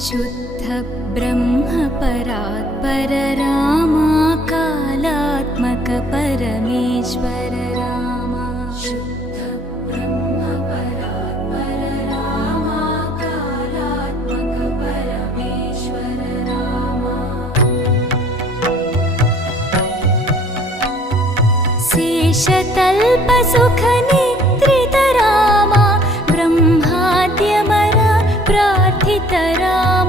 शुद्ध ब्रह्म परात्पर रामा कालात्मक परमेश्वर रामा शुद्ध ब्रह्म परात्पर रामा कालात्मक परमेश्वर रामा शेषतल्प सुख निद्रित रामा ब्रह्माद्यमर प्रार्थित रामा